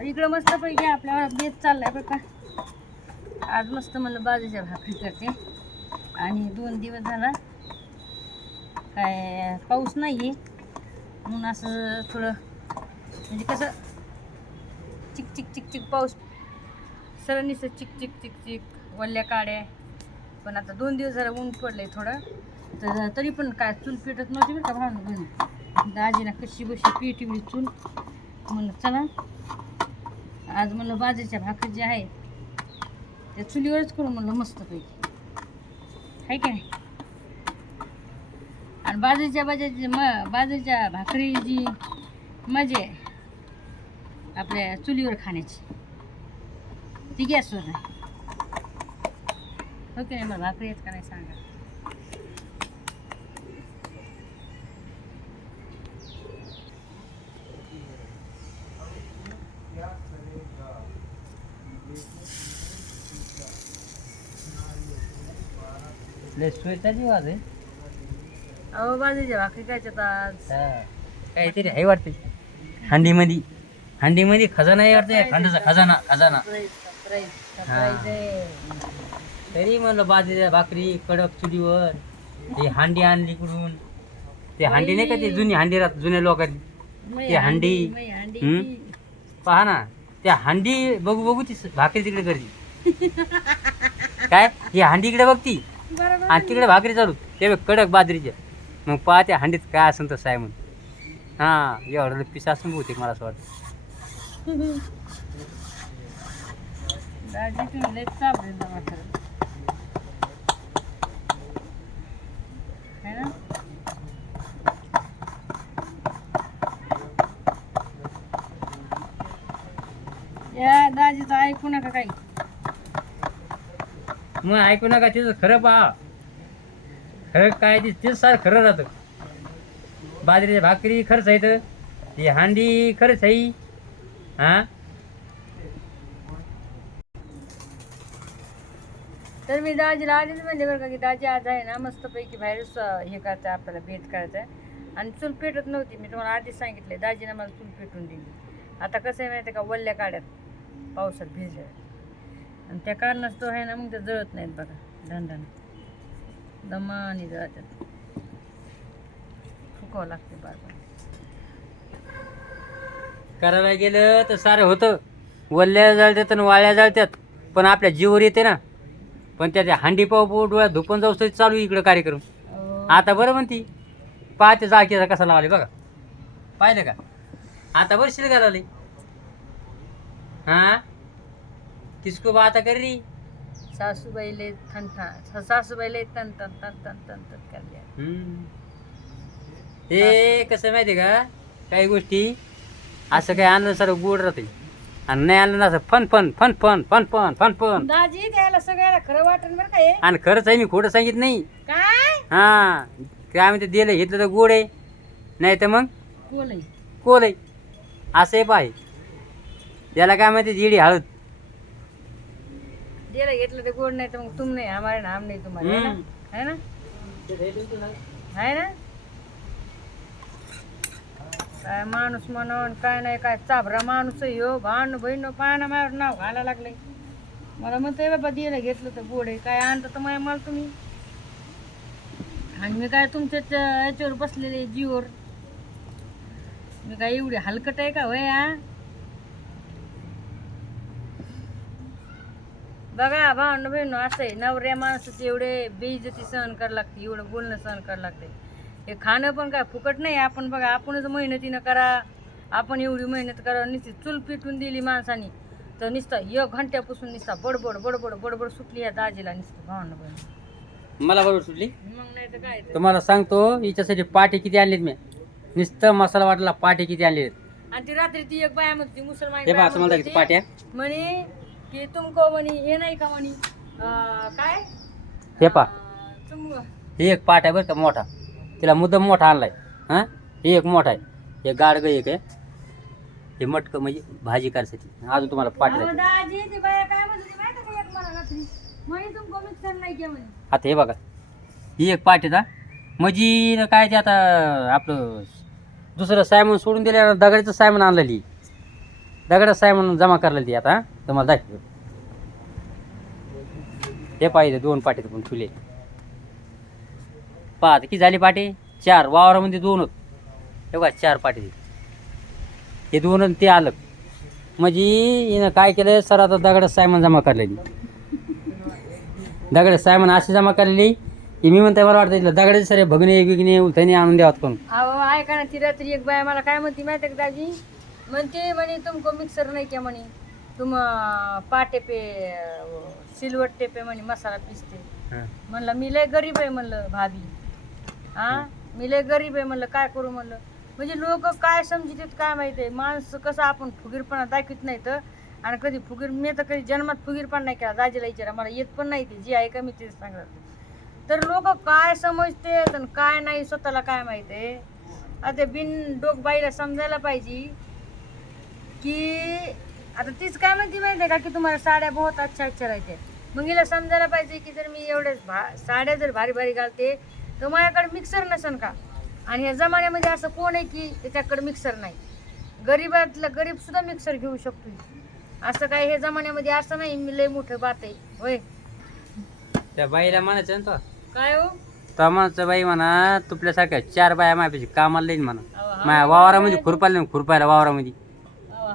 तर इकडं मस्त पैकी आपल्याला बेत चाललाय बरं का. आज मस्त म्हणलं बाजूच्या भाकरी करते. आणि 2 दिवस झाला काय पाऊस नाही आहे म्हणून असं थोडं म्हणजे कसं चिक चिक चिक चिक पाऊस सरनीचं चिक चिक चिक चिक वल्ल्या काड्या. पण आता 2 दिवस झाला ऊन पडलंय थोडं. तर तरी पण काय चूल पेटत नव्हती बरं का भावना बहीण. दाजीना कशी बशी पेटवली चूल. म्हणलं चला आज म्हणलं बाजरीच्या भाकरी ज्या आहेत त्या चुलीवरच करू म्हणलं मस्तपैकी आहे का नाही. आणि बाजरीच्या भाकरी जी मजा आहे आपल्या चुलीवर खाण्याची ती गॅसवर नाही. हो की नाही. मला भाकरी येत का नाही सांगा. सोयचा दिवस आहे. अहो बाजरीच्या भाकरी खायच्यात आज. काहीतरी आहे वाटते हंडीमध्ये खजाना आहे वाटते. खजाना सरप्राईज आहे. तरी म्हणलं बाजरीच्या भाकरी कडक चुलीवर ते हांडी आणली इकडून. ते हांडी नाही का ते जुनी हांडी राहत जुन्या लोकांनी ती हांडी. पहा ना त्या हांडी बघू ती भाकरी तिकडे करते काय. ही हांडी इकडे बघती आणि तिकडे भाकरी चालू ते कडक बाजरीच्या. मग पहा त्या हांडीत काय असेल तसं आहे म्हणून. हां एवढं पीस असून बहुतेक मला असं वाटतं. दाजी तुम्ही लय चाबरे जमा खरं है ना. या दाजीचं ऐकू नका काही. मग ऐकू नका तिचं खरं पहा. खरं काय तेच सारं खरं राहतं. बाजरीच्या भाकरी खरंच आहे. ती हांडी खरंच आहे. हां तर मी दाजीला आधीच म्हणले बरं का की दाजी आज आहे ना मस्तपैकी बाहेरच हे करायचं आहे आपल्याला बेत करायचं आहे. आणि चूल पेटत नव्हती. मी तुम्हाला आधीच सांगितले दाजीनं मला चूल पेटून दिली. आता कसं आहे माहिती आहे का वल्ल्या काड्यात पावसात भिजल्या आणि त्या कारणाच तो आहे ना मग ते जळत नाहीत बघा. धंदाने दमाने जळतात. फुकावं लागते बार करायला गेलं तर सारं होतं. वल्ल्या जळतात आणि वाळ्या जळतात पण आपल्या जीवर येते ना. पण त्या हांडी पाव डोळ्यात धुपन जाऊस तरी चालू इकडं कार्यक्रम. आता बरं म्हणती पाहते जाळकीचा कसा लावले बघा. पाहिलं का आता बरं शिल घालावले. हां किसको बा आता कर री. सासूबाईले सासूबाईले तन तन तन तन तन तन करल्या. हे कसं माहिती का काही गोष्टी असं काही आणलं सारं गोड राहते आणि नाही आणलं ना असं fun fun fun fun fun fun fun fun. दाजी द्यायला सगळ्याला खरं वाटण बरं का हे. आणि खरंच आहे मी खोटं सांगित नाही. काय हां काय म्हणते दिलं घेतलं तर गोड आहे नाही तर मग कोल आहे असं आहे पाय. त्याला काय म्हणते जिडी हळद. दिलं घेतलं ते गोड नाही तर मग तुम नाही हमारे नाम नाही तुम्हाला है ना है ना. काय माणूस म्हणून काय नाही काय चाभरा माणूस हो. भांड बहीण पाहणं माझ्यावर नाव घालायला लागले. मला म्हणतोय बाबा दिलं घेतलं तर गोड आहे काय आणतं तर मला तुम्ही. आणि मी काय तुमच्या याच्यावर बसलेले जीवर. मी काय एवढी हलकट आहे का होय. बघा भांड बहीण असं आहे नवऱ्या माणसाचे एवढे बेइज्जती सहन करावं लागते. एवढं बोलणं सहन करावं लागते. हे खाणं पण काय फुकट नाही. आपण बघा आपणच मेहनतीनं करा. आपण एवढी मेहनत करा. नुसती चूल पेटून दिली माणसानी तर नुसतं 1 घंट्यापासून नुसता बडबड बडबड बडबड सुटली या दाजीला नुसतं भावना बहीण. मला बरोबर सुटली. मग नाही तर काय तुम्हाला सांगतो हिच्यासाठी पाटे किती आणलेत मी. नुसतं मसाला वाटला पाटे किती आणलेत. आणि ती रात्री ती एक बाया म्हणते मुसलमान हे बा तुम्हाला दाखवते पाट्या. म्हणे की तुमको म्हणे हे नाही का म्हणे काय हे पा तुम हे एक पाट आहे बरं का मोठा. तिला मुद्दाम मोठा आणलाय. हां हे एक मोठा आहे. हे गाडगं एक आहे. हे मटकं म्हणजे भाजी करायसाठी. अजून तुम्हाला पाट अहो दाजी ती बाया काय म्हणते माहिती का एक मला रात्री म्हणे तुमको मिक्सर नाही के म्हणे. आता हे बघा ही एक पाट आहे. म्हणजे काय ते आता आपलं दुसरं सायमन सोडून दिल्यावर दगडाचं सायमन आणलेली. दगड सामान जमा करायला ती आता तुम्हाला दाखव. हे पाहिजे 2 पाटे पण ठुले. पहा किती झाली पाटे? 4. वावरामध्ये 2 होत. हे बघा 4 पाटे. हे 2 आणि ते आलं म्हणजे हिनं काय केलं सर आता दगड सामान जमा करलेली. दगड सामान अशी जमा करलेली की मी म्हणते मला वाटतं दगडाचे सरे भगणे बिगणे उलथणे आणून द्यावात करून. अहो ऐका ना, ती रात्री एक बाय मला काय म्हणते माहिती का दाजी, म्हणते म्हणे तुमको मिक्सर नाही क्या म्हणे, तुम पाटे पे सिलवट्टे पे म्हणे मसाला पिसते. म्हणलं मी लय गरीब आहे म्हणलं भाभी, हा मी लय गरीब आहे म्हणलं, काय करू म्हणलं. म्हणजे लोक काय समजतात काय माहिती आहे. माणसं कसं आपण फुगीरपणा दाखवत नाही तर, आणि कधी फुगीर मी तर कधी जन्मात फुगीरपणा नाही केला. दाजीला विचारा, मला येत पण नाही ते, जी आहे का मी तेच सांगत. तर लोक काय समजते आणि काय नाही स्वतःला काय माहिती आहे. आता बिन डोकबाईला समजायला पाहिजे की आता तीच काय म्हणते माहिती आहे का की तुम्हाला साड्या बहुत अच्छा अच्छा राहते. मग हिला समजायला पाहिजे की जर मी एवढ्या साड्या जर भारी भारी घालते तर माझ्याकडे मिक्सर नसेल का. आणि ह्या जमान्यामध्ये असं कोण आहे की त्याच्याकडे मिक्सर नाही. गरीबातला गरीब सुद्धा मिक्सर घेऊ शकतो. असं काय हे जमान्यामध्ये असं नाही मी लय मोठं बात आहे होय. त्या बाईला म्हणायचं ना तो काय हो म्हणायचं बाई म्हणा तुपल्यासारख्या 4 बाया माझ्यापाशी कामाला येईन म्हणा. अहो, माझ्या वावरामध्ये खुरपायला वावरामध्ये.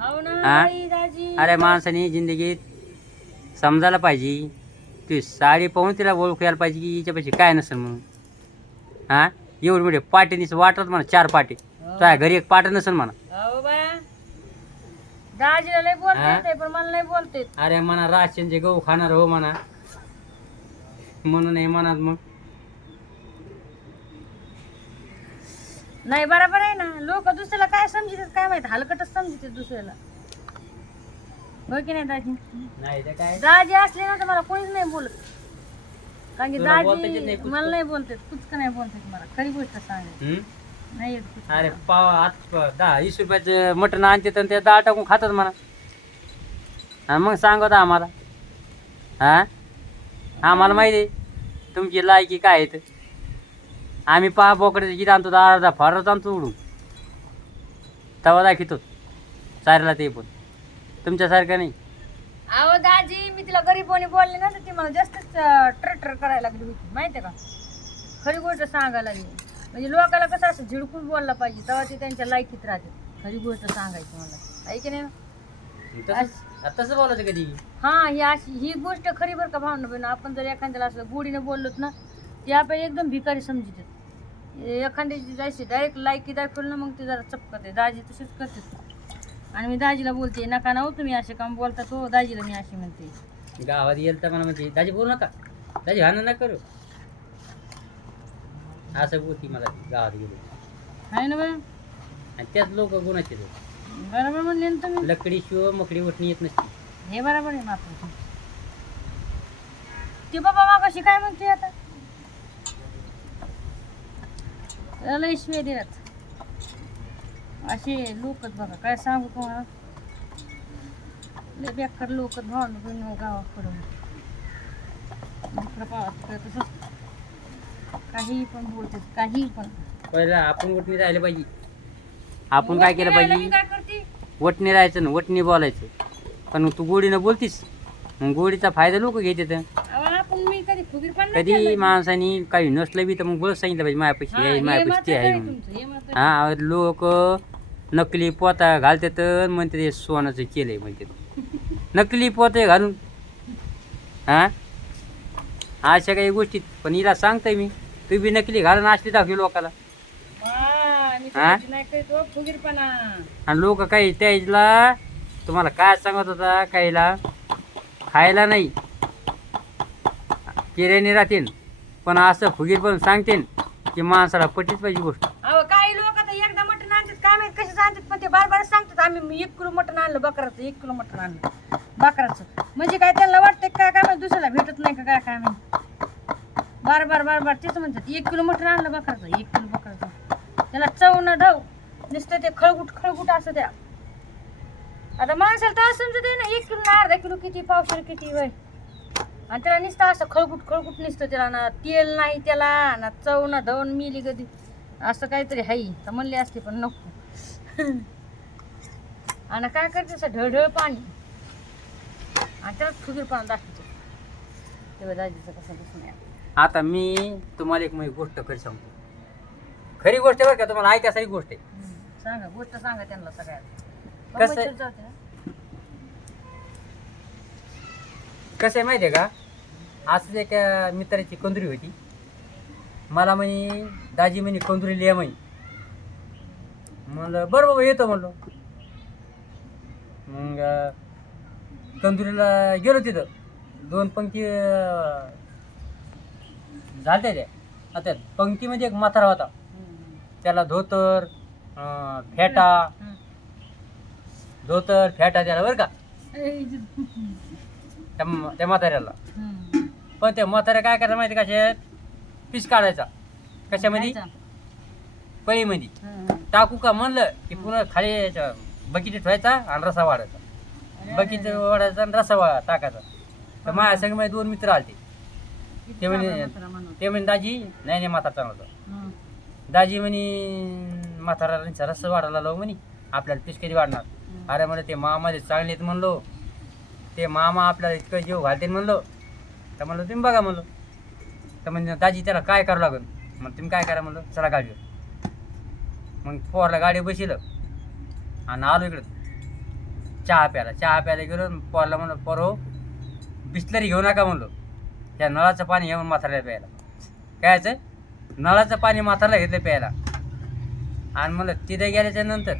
हाव ना हा? बाई दाजी. अरे माणसाने जिंदगीत समजायला पाहिजे ती साडी पाहून तिला ओळखू यायला पाहिजे की हिच्यापाशी काय नसेल म्हणून. हा एवढी मोठे पाटीनीच वाटत म्हणा 4 पाटे तुझ्या घरी 1 पाट नसेल म्हणा. अहो बाया दाजीला लय बोलता येते पण मला नाही बोलता येत. अरे म्हणा राशनचे गहू खाणार हो म्हणा म्हणून हे म्हणा मग. नाही बरोबर आहे ना. लोक दुसऱ्याला काय समजतात काय माहित, हलकटच समजतात दुसऱ्याला. हो की नाही दाजी? नाही तर काय दाजी असले ना तर मला कोणीच नाही बोलत. कारण की तुला बोलता येत दाजी नाही कुठं? मला नाही बोलतात, कुचकं नाही बोलतात मला. खरी गोष्ट सांगायची हम्म? नाही येत कुचकं. अरे पाव 10-20 रुपयाचं मटण आणते तर ते डाळ टाकून खातात म्हणा. हा मग सांगत आम्हाला. हा आम्हाला माहिती आहे तुमची लायकी काय आहे तर. आम्ही पहा बोकड्याचं गीत आणतो अर्धा फारच आणतो उडून तवा दाखवतो चारला ते पण तुमच्यासारखं नाही. अहो दाजी मी तिला गरीबोनी बोलले ना तर ती मला जास्तच ट्रटर करायला लागली होती माहिती आहे का. खरी गोष्ट सांगायला लागली म्हणजे लोकांना कसं असं झिडकून बोलला पाहिजे तेव्हा ते त्यांच्या लायकीत राहते. खरी गोष्ट सांगायची मला ऐक नाही ना. तसं बोलायचं कधी. हां ही अशी ही गोष्ट खरी बरं का भावना बहिण. आपण जर एखाद्याला असं गोडीने बोललोत ना ते आपल्याला एकदम भिकारी समजतात. एखाद्याची जायची डायरेक्ट लायकी दाखवलं ना मग ते जरा चपकत आहे. दाजी तसेच करते आणि मी दाजीला बोलते नका ना तुम्ही असे काम बोलता तो दाजीला मी अशी म्हणते. गावात येईल तर मला म्हणजे दाजी बोलू नका दाजी हाणं नका करू असं बोलती मला गावात गेलो. आहे ना बरं आणि त्याच लोक गुणाचे बरोबर म्हणले ना तुम्ही. लकडी शिव मकडी उठणी येत नसते. हे बरोबर आहे मात्र. ते बाबा मागाशी काय म्हणते आता लय शिवे देत असे लोकच बघा काय सांगू तुम्हाला. लय बेकार लोक भावना बहिण गावाकडून तसंच काही पण बोलतात काही पण. पहिला आपण वटणी राहिलं पाहिजे. आपण काय केलं मी पाहिजे काय करते वटणी राहायचं ना वटणी बोलायचं. पण तू गोडीनं बोलतीस मग गोडीचा फायदा लोक घेतात. आपण मी कधी फुगीरपण नाही कधी केलं. माणसानी काही नसलं बी तर मग बोल सांगितलं पाहिजे माझ्यापाशी हा, आहे हे माझ्यापाशी मात्र ते आहे खरं म्हणून. तुमचं, हे मात्र हा लोक नकली पोता घालतात म्हणते ते सोनाचं केलंय म्हणते नकली पोते घालून. हा अशा काही गोष्टीत पण हिला सांगतोय मी तू बी नकली घालून असली दाखवी लोकाला. मी हा? कधी नाही करीत हो फुगीरपणा. आणि लोक काही त्याला तुम्हाला काय सांगत होता काहीला खायला नाही किराणी राहतील पण असं फुगीर पण सांगतील की माणसाला पटीच पाहिजे गोष्ट. अहो काही लोक आता एकदा मटण आणतात काय माहित कसे आणतात पण ते बार बार सांगतात आम्ही 1 किलो मटण आणलं बकराचं 1 किलो मटण आणलं बकराचं. म्हणजे काय त्यांना वाटतं काय काय माहित दुसऱ्याला भेटत नाही का काय काय माहित. बार बार बार बार तेच म्हणतात 1 किलो मटण आणलं बकराचं 1 किलो बकराचं. त्याला चव न ढव नुसतं ते खळगुट असं द्या. आता माणसाला तर समजत आहे ना 1 किलो ना अर्धा किलो किती पावशेर किती वय आणि त्याला नुसतं असं खळगुट नुसतं. त्याला ना तेल नाही त्याला ना चव ना धवून मिली कधी असं काहीतरी हाई तर म्हणले असते पण नको. आणि काय करते असं ढळढळ पाणी आणि त्याला फुगीरपणा दाखवतो. तेव्हा दाजीचं कसं दिसून नाही. आता मी तुम्हाला एक गोष्ट खरी सांगतो. खरी गोष्ट बरं का, तुम्हाला ऐकायसारी गोष्ट आहे. सांगा गोष्ट सांगा त्यांना सगळ्यात. कसं- मुंबईत जाते ना. कसं आहे माहिती आहे का, असंच एका मित्राची कंदुरी होती. मला म्हणे दाजी म्हणे कंदुरी लिहा म्हणे. म्हणलं बरं बाबा येतो म्हणलो. मग कंदुरीला गेलो. तिथं 2 पंक्ती झाल्या त्या. आता पंक्तीमध्ये एक म्हातारा होता. त्याला धोतर फेटा त्याला बरं का त्या म्हाताऱ्याला. पण त्या म्हाताऱ्या काय करायचं माहिती कशात, पीस काढायचा कशामध्ये, पळीमध्ये टाकू का म्हणलं की पुन्हा खाली बकेट ठेवायचा आणि रसा वाढायचा. बकेट वाढायचा आणि रसा टाकायचा. तर माझ्या संग माझे 2 मित्र आले. ते म्हणे दाजी नाही म्हातारा चांगला होता. दाजी म्हणे म्हातारा रस्सा वाढायला लावू म्हणे, आपल्याला पीस कधी वाढणार. अरे म्हणलं ते मामाले चांगले आहेत म्हणलो, ते मामा आपल्याला इतकं जीव घालते म्हणलो. तर म्हणलं तुम्ही बघा म्हणलो. तर म्हणजे दाजी त्याला काय करावं लागेल. मग तुम्ही काय करा म्हणलं, चला गाडीवर. मग पोरला गाडीवर बसिलं आणि आलो इकडं चहा प्यायला गेलो. पोरला म्हणलं पोरो बिस्लरी घेऊ नका म्हणलो, त्या नळाचं पाणी घेऊन म्हाताऱ्याला प्यायला. कायचं नळाचं पाणी म्हाताऱ्याला घेतलं प्यायला. आणि म्हणलं तिथे गेल्याच्या नंतर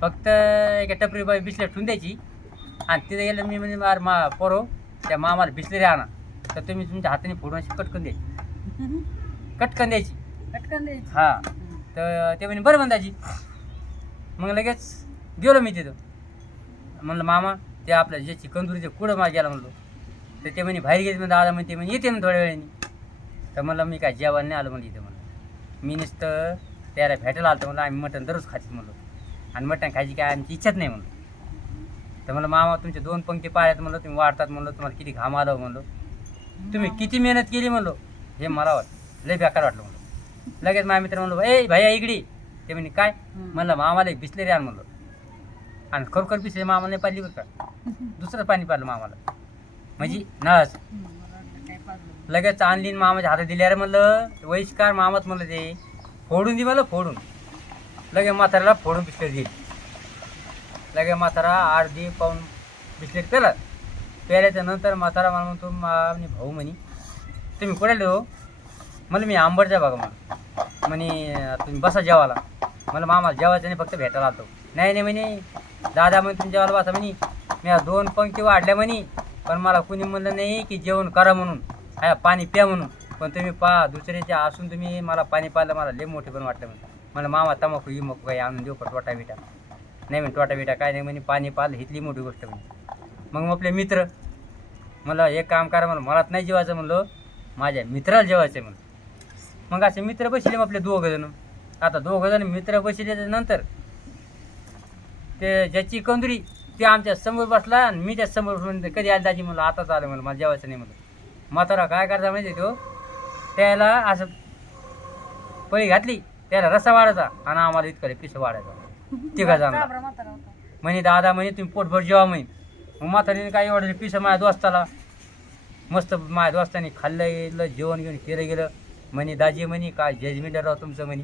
फक्त एका टपरी बाई बिस्लरी ठेवून द्यायची. आणि तिथे गेलं मी म्हणजे अरे पोरो त्या मामाला बिस्लरी आणा. तर तुम्ही तुमच्या हाताने फोडून अशी कटकन द्यायची. हां. तर ते म्हणे बरं म्हणताजी. मग लगेच गेलो मी तिथं. म्हणलं मामा ते आपल्या ज्याची कंदुरीचे कुठं मला गेला म्हणलो. तर ते म्हणे बाहेर गेले. दादा म्हणते म्हणे येते ना थोड्या वेळाने. तर म्हणलं मी काय जेवायला नाही आलो म्हणलं इथं. म्हणलं मी नुसतं त्याला भेटायला आलो. म्हणलं आम्ही मटण दररोज खाते म्हणलो, आणि मटण खायची काय आमची इच्छाच नाही म्हणलो. तर म्हणलं मामा तुमचे 2 पंक्ती पाळ्यात म्हणलं, तुम्ही वाढतात म्हणलं, तुम्हाला किती घाम आलं म्हणलो, तुम्ही किती मेहनत केली म्हणलो, हे मला वाटलं लय बेकार वाटलं म्हणलो. लगेच माझ्या मित्र म्हणलो ए भैया इकडे. ते म्हणे काय म्हणलं मामाला एक बिस्लरी आण म्हणलो. आणि खरोखर बिस्लरी मामाला नाही पाहिली बरं का, दुसरं पाणी पाडलं मामाला म्हणजे नळाचं. लगेच आणली मामाच्या हातात दिली. अरे म्हणलं वहिष्कार मामाच म्हणलं ते फोडून दे म्हणलं, फोडून. लगे म्हाताऱ्याला फोडून बिस्लरी दिली. लगे म्हातारा अर्धी पाऊन बिस्लरी प्यायल्याच्या नंतर म्हातारा मला म्हणतो भाऊ म्हणे तुम्ही कुठे हो. म्हणलं मी आंबडच्या बघा म्हणे तुम्ही बसा जेवायला. मला मामा जेवायचं नाही, फक्त भेटायला आलो. नाही म्हणे दादा म्हणे तुम्ही जेवायला बसा म्हणे, मी 2 पंक्ती वाढल्या म्हणे, पण मला कुणी म्हणलं नाही की जेवण करा म्हणून, हा पाणी प्या म्हणून. पण तुम्ही दुसऱ्याचे असून तुम्ही मला पाणी पाहिलं, मला लय मोठे पण वाटलं म्हणे. मला मामा तमाखू इमकू काही आणून देऊ का टोटा बिटा. नाही म्हणे टोटा बिटा काय नाही म्हणे, पाणी पाहिलं हितली मोठी गोष्ट म्हणे. मग आपले मित्र मला एक काम करा म्हणलं, मलाच नाही जेवायचं म्हणलं, माझ्या मित्राला जेवायचं म्हणलं. मग असे मित्र बसले आपले 2 जण. आता 2 जण मित्र बसल्याच्या नंतर ते ज्याची कंदुरी ते आमच्या समोर बसला आणि मी त्या समोर बसून कधी आली दाजी म्हणलं आताच आलं म्हणलं, मला जेवायचं नाही म्हणलं. म्हातारा काय करता माहिती तो, त्याला असं पळी घातली, त्याला रस्सा वाढायचा आणि आम्हाला इतकं पिसं वाढायचा. तिघा जण म्हणे दादा म्हणे तुम्ही पोटभर जेवा म्हणे. मग म्हातारीने काय एवढं पिसं माझ्या दोस्ताला मस्त माझ्या दोस्ताने खाल्लं जेवण घेऊन केलं गेलं. म्हणे दाजी म्हणे काय जजमेंट राव तुमचं म्हणे.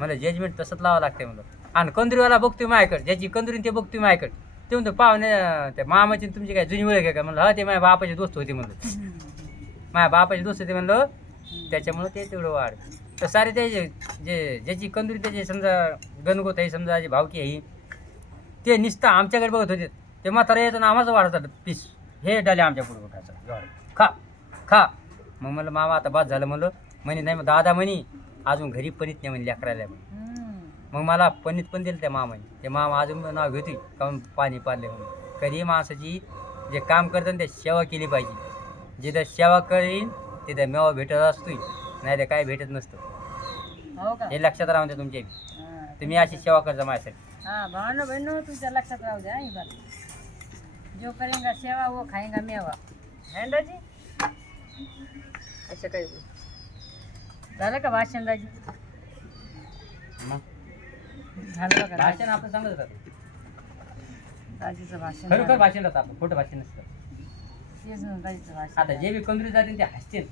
मला जजमेंट तसंच लावावं लागते म्हणलं. आणि कंदुरीवाला बघतोय माझ्याकडे, ज्याची कंदुरी ते बघतोय माझ्याकडे. ते म्हणतो पाहुणे त्या मामाची तुमची काय जुनी ओळख आहे का म्हणलं. हा ते माझ्या बापाचे दोस्त होते म्हणलं, माझ्या बापाचे दोस्त होते म्हणलं, त्याच्यामुळं ते तेवढं वाढ. तर सारे ते जे ज्याची कंदुरी त्याचे समजा गणगोत आहे, समजा जे भावकी आहे, ते नुसतं आमच्याकडे बघत होते. ते म्हातारा यायचं ना आम्हाचं वाढतात पीस, हे डाले आमच्या पुढे उठायचं खा. मग म्हणलं मामा आता बाद झालं म्हणलं. म्हणे नाही मग दादा म्हणे अजून घरी पनीत नाही म्हणे लेकरायला म्हणे. मग मला पनीत पण दिलं त्या मामाने. ते मामा अजून नाव घेतोय काऊन पाणी पाडले म्हणून. कधी माणसाची जे काम करतं ते सेवा केली पाहिजे. जिथं सेवा करीन तिथं मेवा भेटत असतोय, नाही तर काय भेटत नसतं. हे लक्षात राहून द्या तुमच्या. तुम्ही अशी सेवा करता माझ्यासाठी. हां भावना बहिणो तुमच्या लक्षात राहू द्या. ही बात जो करेंगा सेवा वो खाएंगा मेवा. है ना दाजी असं काही झालं का भाषण दाजी. मग झालं बघा भाषण आपण सांगत होता. दाजीचं भाषण खरोखर झालं. भाषण होतं आपलं, खोटं भाषण नसतं. तेच ना, दाजीचं भाषण आता जे बी कंदुरी जातील ते हसतील.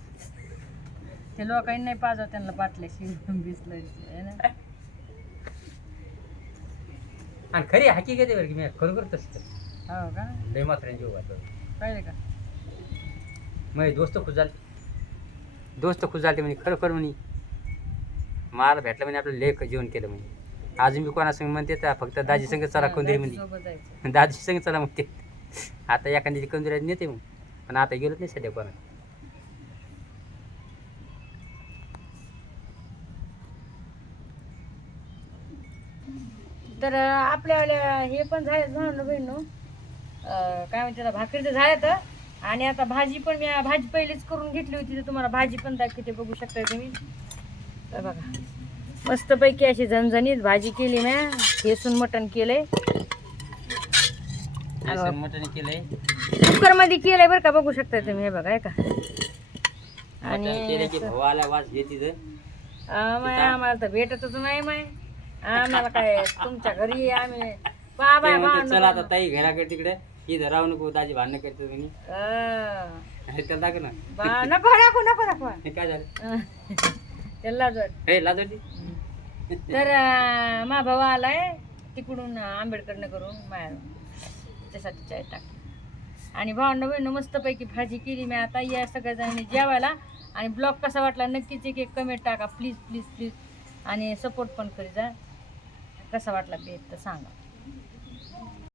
ते लोकांनी नाही पाजव त्यांना बाटल्याशी बिसलरीची आहे ना. आणि खरी हकीकत आहे बरं की मी खरोखर तसं हो का लय मात्रांची उभा पाहिलं का मग दोस्त खुश झाले म्हणजे खरोखर म्हणे मला भेटलं म्हणजे आपलं लेख जेवण केलं म्हणजे अजून मी कोणासंग म्हणते तर फक्त दाजी संग चला कंदुरी म्हणजे सोबत जायचं दाजी संग चला म्हणते आता एखाद्याची कंदुरी नेते मग पण आता गेलोच नाही सध्या कोणा तर आपल्यावाल्या हे पण झालं भावनं बहिणू काय म्हणते त्याला, भाकरी तर झाल्या तर. आणि आता भाजी पण मी भाजी पहिलीच करून घेतली होती तर तुम्हाला भाजी पण दाखवते बघू शकता तुम्ही. तर बघा मस्तपैकी अशी झणझणीत भाजी केली म्या. हेसून मटण केलंय मटण केलंय कुकरमध्ये केलंय बरं का, बघू शकता तुम्ही. हे बघा, आहे का. मटण केलं की आणि भावाला वास घेते आम्हाला तर भेटतच नाही माय. आम्हाला काय तुमच्या घरी आम्ही बाबा चला आता ताई घराकडे तिकडे इथं राहू नको दाजी भांडणं करतो म्हणे त्याला दाखव ना नको नको नको नको हे काय झालं त्याला जर हे लाजवती तर मा भाऊ आलाय तिकडून आंबेडकरनं करून माया त्याच्यासाठी चाय टाकली. आणि भावांना बहिणं मस्तपैकी भाजी केली मी. आता या सगळ्या जणांनी जेवायला. आणि ब्लॉग कसा वाटला नक्कीच एक कमेंट टाका प्लीज प्लीज प्लीज. आणि सपोर्ट पण करी जा. कसा वाटला बेत तर सांगा.